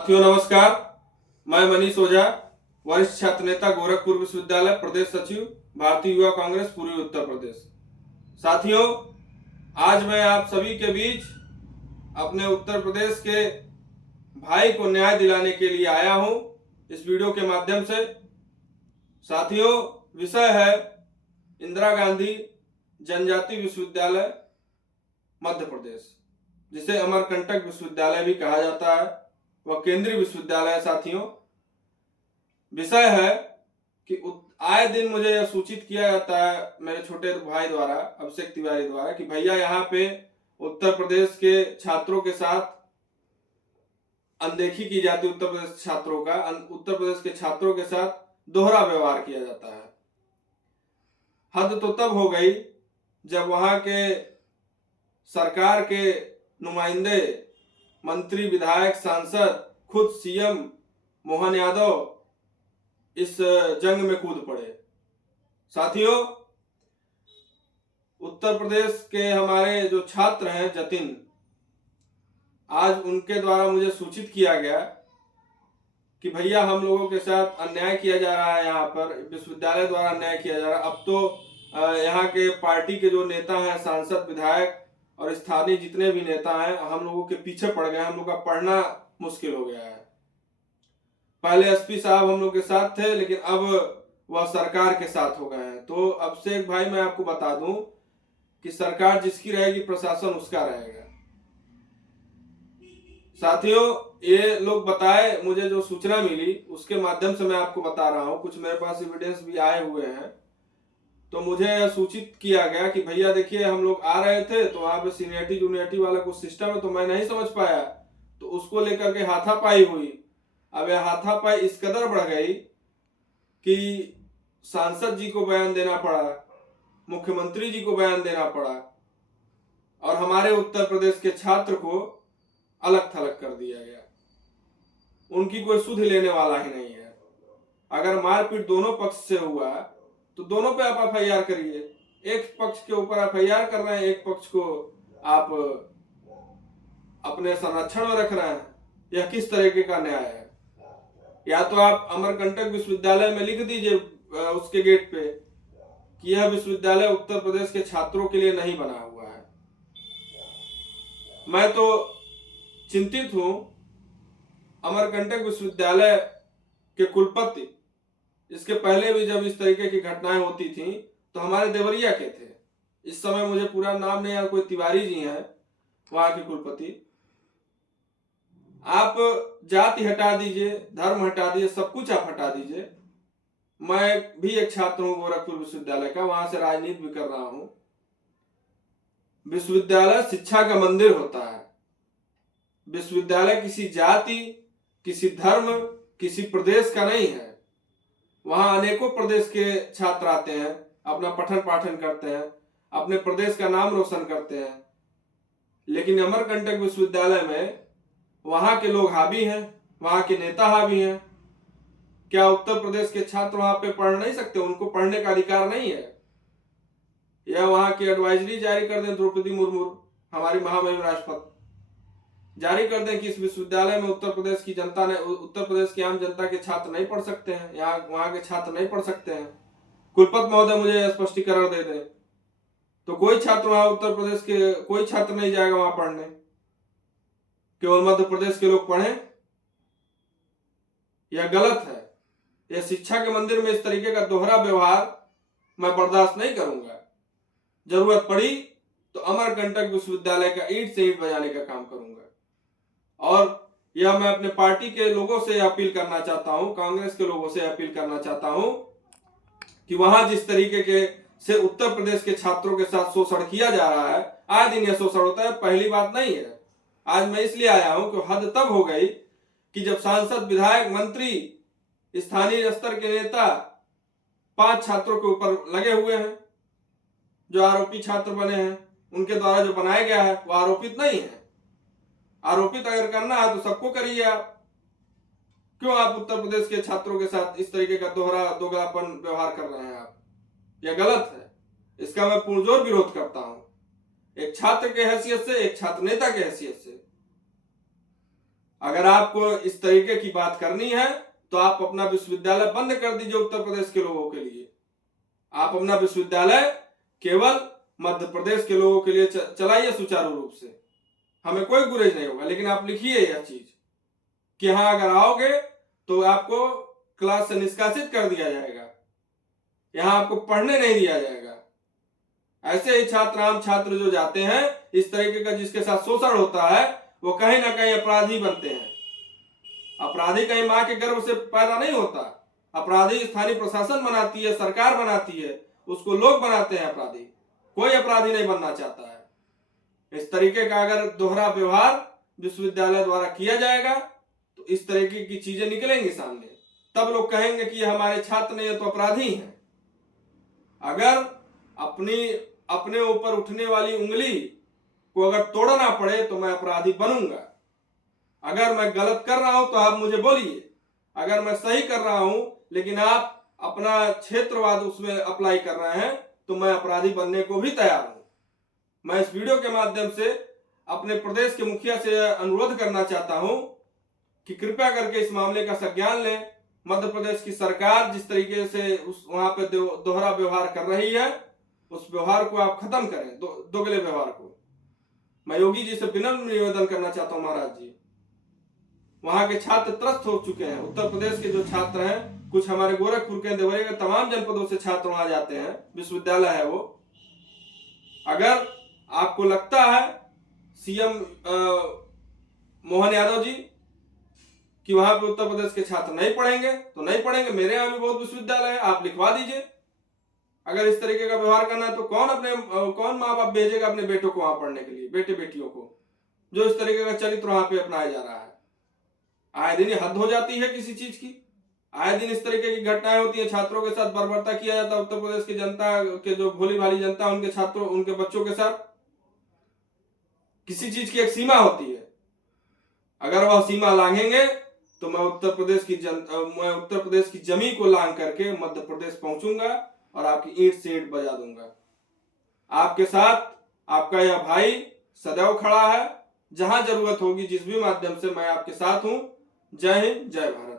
साथियों नमस्कार। मैं मनीष ओझा, वरिष्ठ छात्र नेता, गोरखपुर विश्वविद्यालय, प्रदेश सचिव, भारतीय युवा कांग्रेस, पूर्वी उत्तर प्रदेश। साथियों, आज मैं आप सभी के बीच अपने उत्तर प्रदेश के भाई को न्याय दिलाने के लिए आया हूं इस वीडियो के माध्यम से। साथियों, विषय है इंदिरा गांधी जनजाति विश्वविद्यालय मध्य प्रदेश, जिसे अमरकंटक विश्वविद्यालय भी कहा जाता है। वह केंद्रीय विश्वविद्यालय। साथियों, विषय है कि आए दिन मुझे यह सूचित किया जाता है मेरे छोटे भाई द्वारा, अभिषेक तिवारी द्वारा, कि भैया यहाँ पे उत्तर प्रदेश के छात्रों के साथ अनदेखी की जाती है। उत्तर प्रदेश छात्रों का उत्तर प्रदेश के छात्रों के साथ दोहरा व्यवहार किया जाता है। हद तो तब हो गई जब वहां के सरकार के नुमाइंदे, मंत्री, विधायक, सांसद, खुद सीएम मोहन यादव इस जंग में कूद पड़े। साथियों, उत्तर प्रदेश के हमारे जो छात्र हैं जतिन, आज उनके द्वारा मुझे सूचित किया गया कि भैया हम लोगों के साथ अन्याय किया जा रहा है, यहाँ पर विश्वविद्यालय द्वारा अन्याय किया जा रहा है। अब तो यहाँ के पार्टी के जो नेता हैं, सांसद, विधायक और स्थानीय जितने भी नेता हैं, हम लोगों के पीछे पड़ गए। हम लोग का पढ़ना मुश्किल हो गया है। पहले एसपी साहब हम लोग के साथ थे, लेकिन अब वह सरकार के साथ हो गए हैं। तो अब से एक भाई मैं आपको बता दूं कि सरकार जिसकी रहेगी, प्रशासन उसका रहेगा। साथियों, ये लोग बताए, मुझे जो सूचना मिली उसके माध्यम से मैं आपको बता रहा हूं। कुछ मेरे पास एविडेंस भी आए हुए हैं। तो मुझे सूचित किया गया कि भैया देखिए, हम लोग आ रहे थे तो वहां पे सीनियरिटी जूनियरिटी वाला कुछ सिस्टम है, तो मैं नहीं समझ पाया, तो उसको लेकर के हाथापाई हुई। अब यह हाथापाई इस कदर बढ़ गई कि सांसद जी को बयान देना पड़ा, मुख्यमंत्री जी को बयान देना पड़ा, और हमारे उत्तर प्रदेश के छात्र को अलग थलग कर दिया गया। उनकी कोई सुध लेने वाला ही नहीं है। अगर मारपीट दोनों पक्ष से हुआ तो दोनों पे आप एफआईआर करिए। एक पक्ष के ऊपर एफआईआर कर रहे हैं, एक पक्ष को आप अपने संरक्षण में रख रहे हैं। यह किस तरीके का न्याय है? या तो आप अमरकंटक विश्वविद्यालय में लिख दीजिए उसके गेट पे कि यह विश्वविद्यालय उत्तर प्रदेश के छात्रों के लिए नहीं बना हुआ है। मैं तो चिंतित हूं। अमरकंटक विश्वविद्यालय के कुलपति, इसके पहले भी जब इस तरीके की घटनाएं होती थी तो हमारे देवरिया के थे। इस समय मुझे पूरा नाम नहीं याद, कोई तिवारी जी हैं वहां के कुलपति। आप जाति हटा दीजिए, धर्म हटा दीजिए, सब कुछ आप हटा दीजिए। मैं भी एक छात्र हूं गोरखपुर विश्वविद्यालय का, वहां से राजनीति भी कर रहा हूं। विश्वविद्यालय शिक्षा का मंदिर होता है। विश्वविद्यालय किसी जाति, किसी धर्म, किसी प्रदेश का नहीं है। वहां अनेकों प्रदेश के छात्र आते हैं, अपना पठन पाठन करते हैं, अपने प्रदेश का नाम रोशन करते हैं। लेकिन अमरकंटक विश्वविद्यालय में वहां के लोग हावी हैं, वहां के नेता हावी हैं। क्या उत्तर प्रदेश के छात्र वहां पे पढ़ नहीं सकते? उनको पढ़ने का अधिकार नहीं है? या वहां की एडवाइजरी जारी कर दें, द्रौपदी मुर्मू हमारी महामहिम राष्ट्रपति जारी कर दें कि इस विश्वविद्यालय में उत्तर प्रदेश की जनता ने, उत्तर प्रदेश की आम जनता के छात्र नहीं पढ़ सकते हैं, यहाँ वहां के छात्र नहीं पढ़ सकते हैं। कुलपति महोदय मुझे स्पष्टीकरण दे दें। तो कोई छात्र वहां उत्तर प्रदेश के, कोई छात्र नहीं जाएगा वहां पढ़ने, केवल मध्य प्रदेश के लोग पढ़ें। यह गलत है। यह शिक्षा के मंदिर में इस तरीके का दोहरा व्यवहार मैं बर्दाश्त नहीं करूंगा। जरूरत पड़ी तो अमरकंटक विश्वविद्यालय का ईंट से ईंट बजाने का काम करूंगा। और यह मैं अपने पार्टी के लोगों से अपील करना चाहता हूं, कांग्रेस के लोगों से अपील करना चाहता हूं कि वहां जिस तरीके के से उत्तर प्रदेश के छात्रों के साथ शोषण किया जा रहा है, आए दिन यह शोषण होता है, पहली बात नहीं है। आज मैं इसलिए आया हूं कि हद तब हो गई कि जब सांसद, विधायक, मंत्री, स्थानीय स्तर के नेता 5 छात्रों के ऊपर लगे हुए हैं। जो आरोपी छात्र बने हैं, उनके द्वारा जो बनाया गया है वो आरोपित नहीं है। आरोपित अगर करना है तो सबको करिए आप। क्यों आप उत्तर प्रदेश के छात्रों के साथ इस तरीके का दोगलापन व्यवहार कर रहे हैं? आप, यह गलत है। इसका मैं पुरजोर विरोध करता हूं, एक छात्र के हैसियत से, एक छात्र नेता के हैसियत से। अगर आपको इस तरीके की बात करनी है तो आप अपना विश्वविद्यालय बंद कर दीजिए उत्तर प्रदेश के लोगों के लिए। आप अपना विश्वविद्यालय केवल मध्य प्रदेश के लोगों के लिए चलाइए सुचारू रूप से, हमें कोई गुरेज नहीं होगा। लेकिन आप लिखिए यह चीज कि हाँ, अगर आओगे तो आपको क्लास से निष्कासित कर दिया जाएगा, यहां आपको पढ़ने नहीं दिया जाएगा। ऐसे ही आम छात्र जो जाते हैं, इस तरीके का जिसके साथ शोषण होता है, वो कहीं ना कहीं अपराधी बनते हैं। अपराधी कहीं मां के गर्भ से पैदा नहीं होता। अपराधी स्थानीय प्रशासन बनाती है, सरकार बनाती है, उसको लोग बनाते हैं अपराधी। कोई अपराधी नहीं बनना चाहता है। इस तरीके का अगर दोहरा व्यवहार विश्वविद्यालय द्वारा किया जाएगा तो इस तरीके की चीजें निकलेंगी सामने, तब लोग कहेंगे कि ये हमारे छात्र नहीं है तो अपराधी हैं। अगर अपने ऊपर उठने वाली उंगली को अगर तोड़ना पड़े तो मैं अपराधी बनूंगा। अगर मैं गलत कर रहा हूं तो आप मुझे बोलिए, अगर मैं सही कर रहा हूं लेकिन आप अपना क्षेत्रवाद उसमें अप्लाई कर रहे हैं तो मैं अपराधी बनने को भी तैयार हूं। मैं इस वीडियो के माध्यम से अपने प्रदेश के मुखिया से अनुरोध करना चाहता हूं कि कृपया करके इस मामले का संज्ञान लें। मध्य प्रदेश की सरकार जिस तरीके से वहां पे दोहरा व्यवहार कर रही है, उस व्यवहार को आप खत्म करें, दोगले व्यवहार को। मैं योगी जी से विनम्र निवेदन करना चाहता हूं, महाराज जी, वहां के छात्र त्रस्त हो चुके हैं। उत्तर प्रदेश के जो छात्र हैं, कुछ हमारे गोरखपुर के, देवरिया के तमाम जनपदों से छात्र वहां जाते हैं, विश्वविद्यालय है वो। अगर आपको लगता है सीएम मोहन यादव जी कि वहां पे उत्तर प्रदेश के छात्र नहीं पढ़ेंगे तो नहीं पढ़ेंगे। मेरे यहाँ भी बहुत विश्वविद्यालय है, आप लिखवा दीजिए। अगर इस तरीके का व्यवहार करना है तो कौन माँ बाप भेजेगा अपने बेटों को वहां पढ़ने के लिए, बेटे बेटियों को, जो इस तरीके का चरित्र वहां पे अपनाया जा रहा है। आए दिन हद हो जाती है किसी चीज की, आए दिन इस तरीके की घटनाएं होती है, छात्रों के साथ बर्बरता किया जाता है। उत्तर प्रदेश की जनता के जो भोली भाली जनता, उनके छात्रों, उनके बच्चों के साथ किसी चीज की एक सीमा होती है। अगर वह सीमा लांघेंगे तो मैं उत्तर प्रदेश की जमीन को लांघ करके मध्य प्रदेश पहुंचूंगा और आपकी ईंट से ईंट बजा दूंगा। आपके साथ आपका यह भाई सदैव खड़ा है। जहां जरूरत होगी, जिस भी माध्यम से, मैं आपके साथ हूं। जय हिंद, जय भारत।